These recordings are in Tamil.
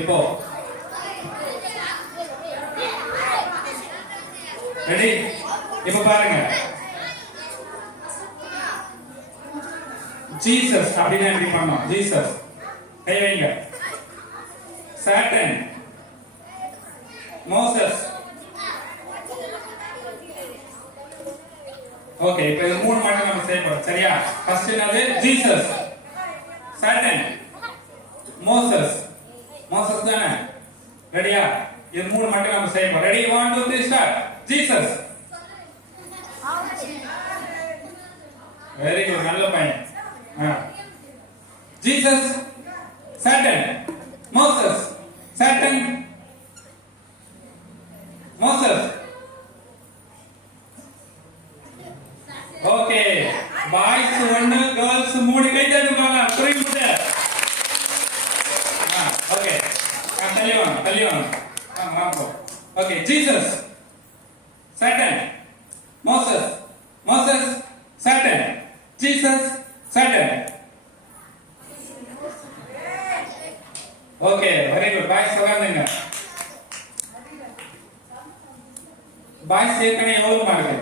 இப்போ ரெடி? இப்போ பாருங்க, ஜீசஸ் அப்படின்னா எப்படி பண்ணோம்? ஜீசஸ் கை வைங்க. Satin, Moses. ஓகே, இப்போ இது மூணு மட்டும் நம்ம செய்யப்போம். சரியா? ஃபர்ஸ்ட் என்னது? Jesus, Satan, Moses. மோசஸ் தானே? ரெடியா? இது மூணு மட்டும் நம்ம செய்யப்போம். Ready? 1 2 3 start. Jesus. Very good, நல்ல பையன். Jesus, Satan, Moses, Satan, Moses. Okay, boys 1 girls 3 கை தட்டுவாங்க. புரியுது? ஓகே, கல்யாணம் வாங்க. Okay, Jesus, Satan, Moses, Moses, Satan, Jesus, Satan. Okay, very good. Boys உட்காருங்க. பாய்ஸ் ஏற்கனவே எவ்வளவு மார்க்கு?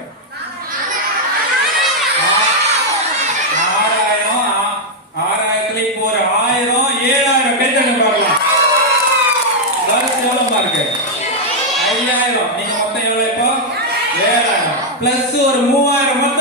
6000 இப்போ ஒரு 1000 7000 பேர் பார்க்கலாம். கேர்ள்ஸ் எவ்வளவு மார்க்கு? 5000. நீங்க மொத்தம் எவ்வளவு? இப்போ 7000 பிளஸ் ஒரு 3000